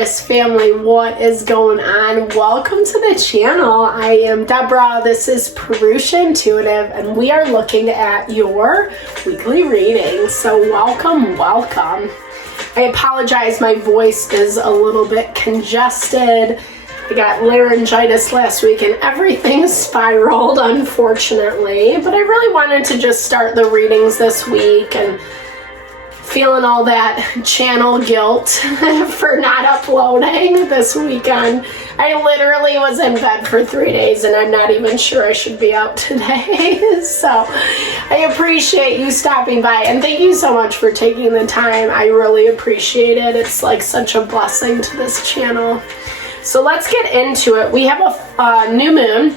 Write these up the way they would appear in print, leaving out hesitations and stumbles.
Taurus family, what is going on? Welcome to the channel. I am Deborah. This is Purusha Intuitive, and we are looking at your weekly reading. So welcome. I apologize, my voice is a little bit congested. I got laryngitis last week and everything spiraled, unfortunately. But I really wanted to just start the readings this week, and feeling all that channel guilt for not uploading this weekend. I literally was in bed for 3 days and I'm not even sure I should be out today. So I appreciate you stopping by, and thank you so much for taking the time. I really appreciate it. It's like such a blessing to this channel. So let's get into it. We have a new moon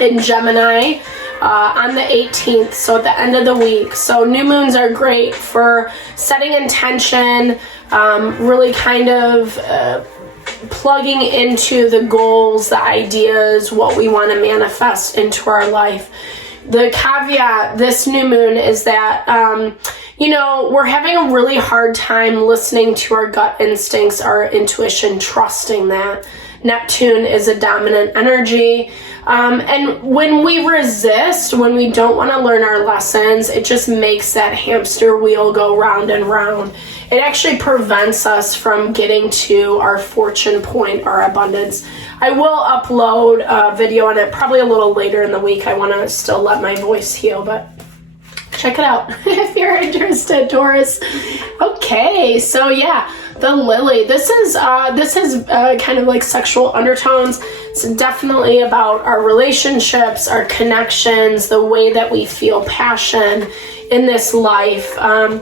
in Gemini on the 18th, so at the end of the week. So new moons are great for setting intention, really kind of plugging into the goals, the ideas, what we want to manifest into our life. The caveat this new moon is that, we're having a really hard time listening to our gut instincts, our intuition, trusting that. Neptune is a dominant energy. And when we resist, when we don't want to learn our lessons, it just makes that hamster wheel go round and round. It actually prevents us from getting to our fortune point, our abundance. I will upload a video on it probably a little later in the week. I want to still let my voice heal, but check it out if you're interested, Taurus. Okay, so yeah, the lily. This is kind of like sexual undertones. It's definitely about our relationships, our connections, the way that we feel passion in this life, and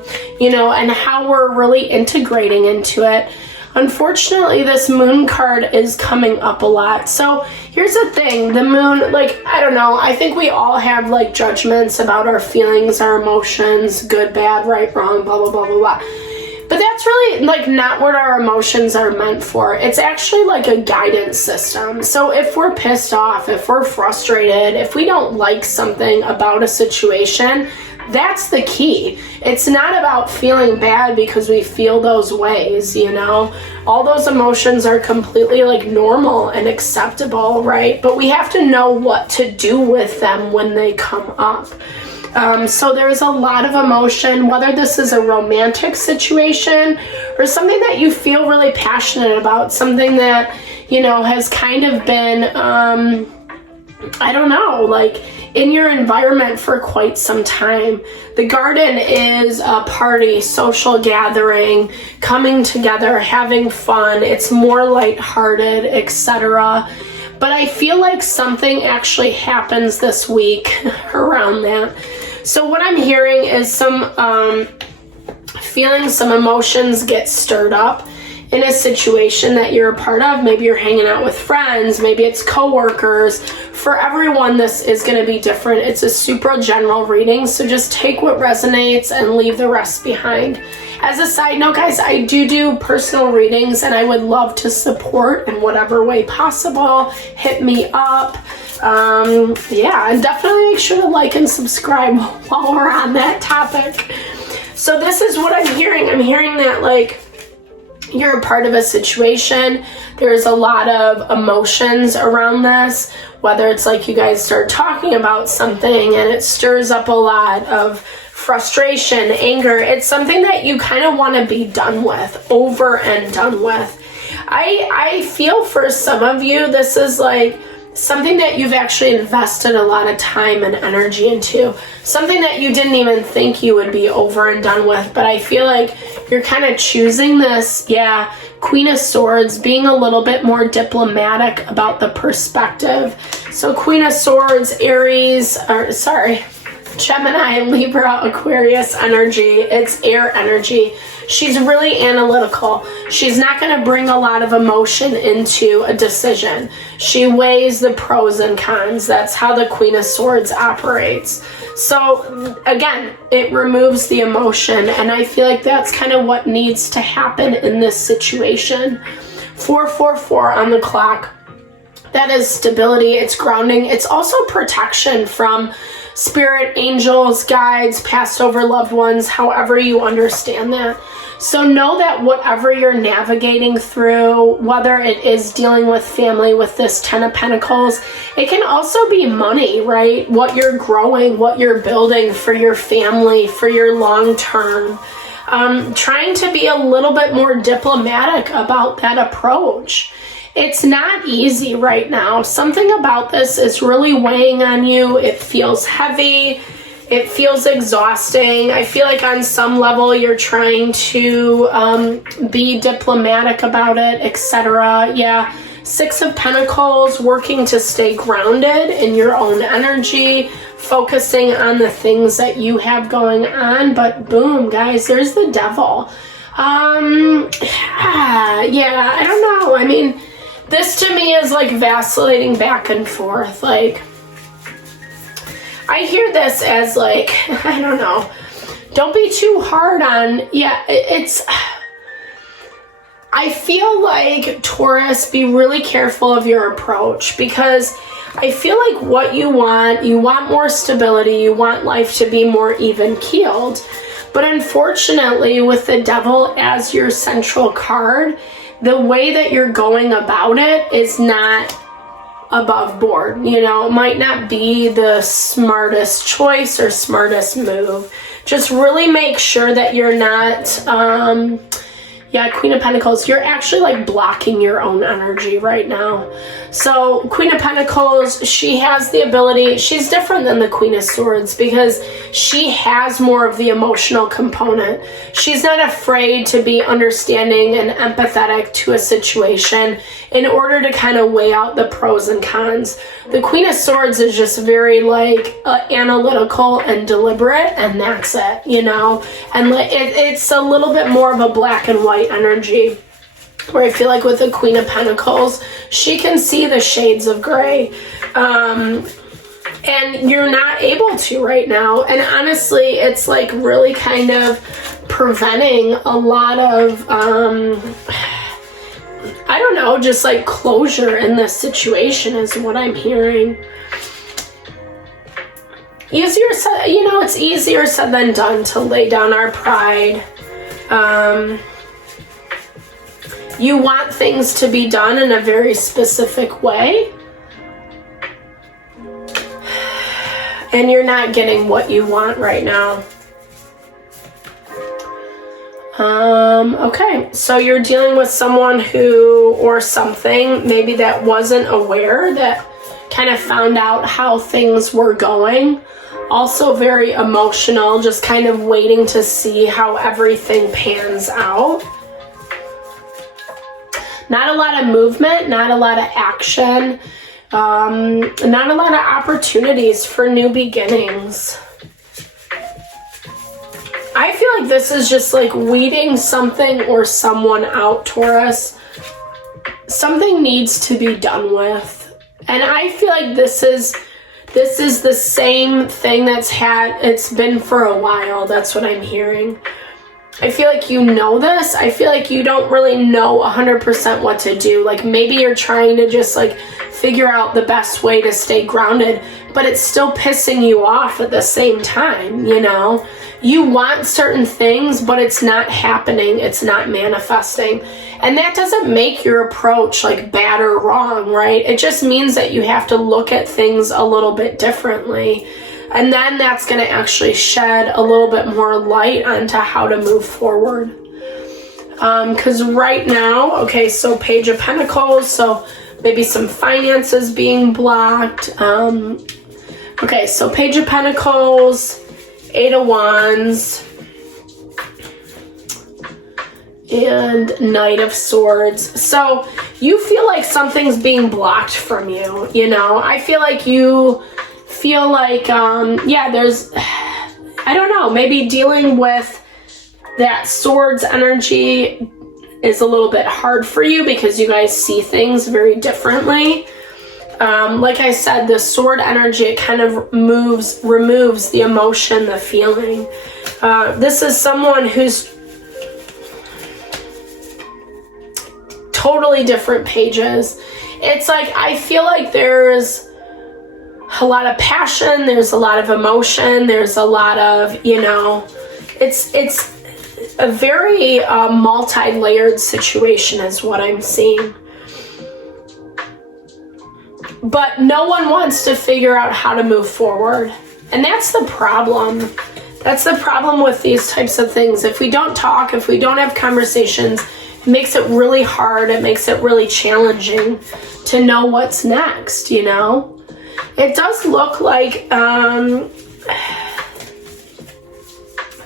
how we're really integrating into it. Unfortunately, this moon card is coming up a lot. So here's the thing, the moon, I don't know, I think we all have judgments about our feelings, our emotions, good, bad, right, wrong, blah, blah, blah, blah, blah. But that's really not what our emotions are meant for. It's actually a guidance system. So if we're pissed off, if we're frustrated, if we don't like something about a situation, that's the key. It's not about feeling bad because we feel those ways, All those emotions are completely normal and acceptable, right? But we have to know what to do with them when they come up. So there's a lot of emotion, whether this is a romantic situation or something that you feel really passionate about, something that, has kind of been, in your environment for quite some time. The garden is a party, social gathering, coming together, having fun. It's more lighthearted, etc. But I feel like something actually happens this week around that. So what I'm hearing is some feelings, some emotions get stirred up in a situation that you're a part of. Maybe you're hanging out with friends, maybe it's coworkers. For everyone, this is going to be different. It's a super general reading, so just take what resonates and leave the rest behind. As a side note, guys, I do personal readings, and I would love to support in whatever way possible. Hit me up. And definitely make sure to like and subscribe while we're on that topic. So this is what I'm hearing. I'm hearing that you're a part of a situation. There's a lot of emotions around this, whether it's you guys start talking about something and it stirs up a lot of frustration, anger. It's something that you kind of want to be done with, over and done with. I feel for some of you, this is something that you've actually invested a lot of time and energy into, something that you didn't even think you would be over and done with. But I feel you're kind of choosing this, Queen of Swords, being a little bit more diplomatic about the perspective. So Queen of Swords, Gemini, Libra, Aquarius energy. It's air energy. She's really analytical. She's not going to bring a lot of emotion into a decision. She weighs the pros and cons. That's how the Queen of Swords operates. So again, it removes the emotion, and I feel that's kind of what needs to happen in this situation. 444 on the clock. That is stability. It's grounding. It's also protection from spirit, angels, guides, passed over loved ones, however you understand that. So know that whatever you're navigating through, whether it is dealing with family with this 10 of Pentacles, it can also be money, right? What you're growing, what you're building for your family, for your long term. Trying to be a little bit more diplomatic about that approach. It's not easy right now. Something about this is really weighing on you. It feels heavy. It feels exhausting. I feel like on some level you're trying to be diplomatic about it, etc. Yeah, 6 of Pentacles, working to stay grounded in your own energy, focusing on the things that you have going on. But boom, guys, there's the Devil. Yeah, I don't know. I mean, this to me is like vacillating back and forth. Like, I hear this as like, I don't know, don't be too hard on, I feel like, Taurus, be really careful of your approach, because I feel like what you want more stability, you want life to be more even-keeled. But unfortunately, with the Devil as your central card, the way that you're going about it is not above board. You know, it might not be the smartest choice or smartest move. Just really make sure that you're not, Queen of Pentacles, you're actually like blocking your own energy right now. So Queen of Pentacles, she has the ability, she's different than the Queen of Swords because she has more of the emotional component. She's not afraid to be understanding and empathetic to a situation in order to kind of weigh out the pros and cons. The Queen of Swords is just very like analytical and deliberate, and that's it, you know? And it's a little bit more of a black and white energy, where I feel like with the Queen of Pentacles, she can see the shades of gray. And you're not able to right now. And honestly, it's like really kind of preventing a lot of, I don't know, just like closure in this situation is what I'm hearing. Easier said, you know, it's easier said than done to lay down our pride. You want things to be done in a very specific way, and you're not getting what you want right now. Okay, so you're dealing with someone who, or something, maybe that wasn't aware, that kind of found out how things were going. Also very emotional, just kind of waiting to see how everything pans out. Not a lot of movement, not a lot of action, not a lot of opportunities for new beginnings. I feel like this is just like weeding something or someone out, Taurus. Something needs to be done with. And I feel like this is the same thing it's been for a while. That's what I'm hearing. I feel like you know this. I feel like you don't really know 100% what to do. Like maybe you're trying to just like figure out the best way to stay grounded, but it's still pissing you off at the same time, you know? You want certain things, but it's not happening. It's not manifesting. And that doesn't make your approach like bad or wrong, right? It just means that you have to look at things a little bit differently. And then that's going to actually shed a little bit more light onto how to move forward. Because right now, okay, so Page of Pentacles, so maybe some finances being blocked. Okay, so Page of Pentacles, 8 of Wands, and Knight of Swords. So you feel like something's being blocked from you, you know? I feel like you feel like, there's, I don't know, maybe dealing with that Swords energy is a little bit hard for you because you guys see things very differently. Like I said, the Sword energy, it kind of removes the emotion, the feeling. This is someone who's totally different pages. It's like, I feel like there's a lot of passion, there's a lot of emotion, there's a lot of, it's a very multi-layered situation is what I'm seeing. But no one wants to figure out how to move forward. And that's the problem. That's the problem with these types of things. If we don't talk, if we don't have conversations, it makes it really hard. It makes it really challenging to know what's next, It does look like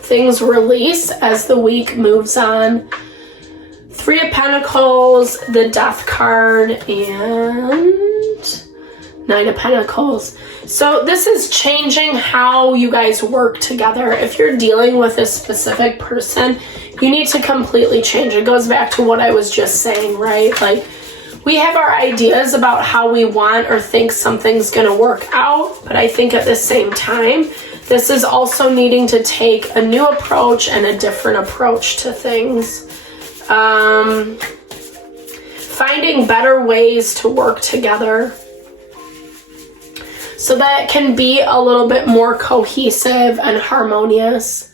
things release as the week moves on. 3 of Pentacles, the Death card, and 9 of Pentacles. So this is changing how you guys work together. If you're dealing with a specific person, you need to completely change. It goes back to what I was just saying, right? Like, we have our ideas about how we want or think something's going to work out, but I think at the same time, this is also needing to take a new approach and a different approach to things. Finding better ways to work together so that it can be a little bit more cohesive and harmonious.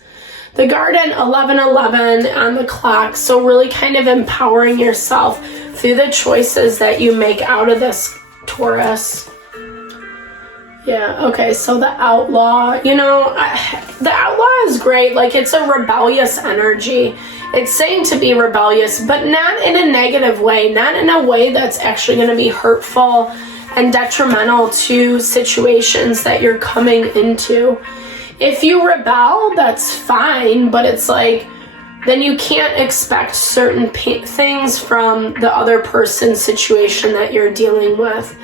The Garden, 11:11 on the clock, so really kind of empowering yourself through the choices that you make out of this, Taurus. Yeah, okay, so the Outlaw, the Outlaw is great. Like, it's a rebellious energy. It's saying to be rebellious, but not in a negative way, not in a way that's actually going to be hurtful and detrimental to situations that you're coming into. If you rebel, that's fine, but it's like, then you can't expect certain things from the other person's situation that you're dealing with.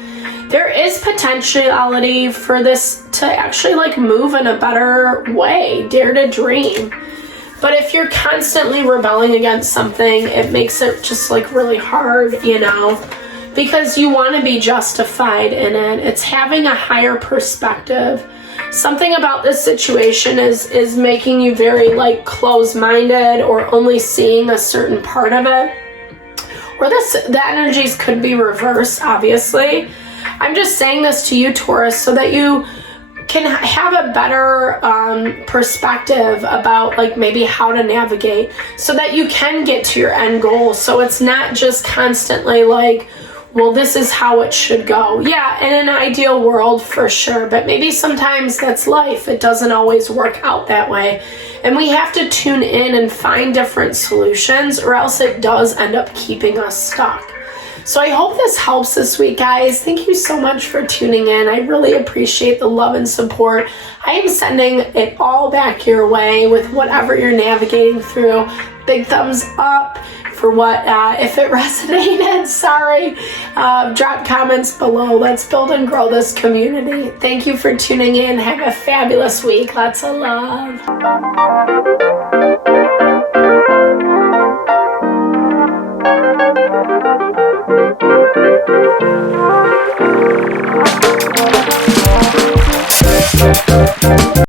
There is potentiality for this to actually like move in a better way, dare to dream. But if you're constantly rebelling against something, it makes it just like really hard, because you want to be justified in it. It's having a higher perspective. Something about this situation is making you very like closed-minded or only seeing a certain part of it. Or the energies could be reversed, obviously. I'm just saying this to you, Taurus, so that you can have a better perspective about like maybe how to navigate so that you can get to your end goal. So it's not just constantly like, well, this is how it should go. Yeah, in an ideal world for sure, but maybe sometimes that's life. It doesn't always work out that way. And we have to tune in and find different solutions, or else it does end up keeping us stuck. So I hope this helps this week, guys. Thank you so much for tuning in. I really appreciate the love and support. I am sending it all back your way with whatever you're navigating through. Big thumbs up for what, if it resonated, sorry. Drop comments below. Let's build and grow this community. Thank you for tuning in. Have a fabulous week. Lots of love.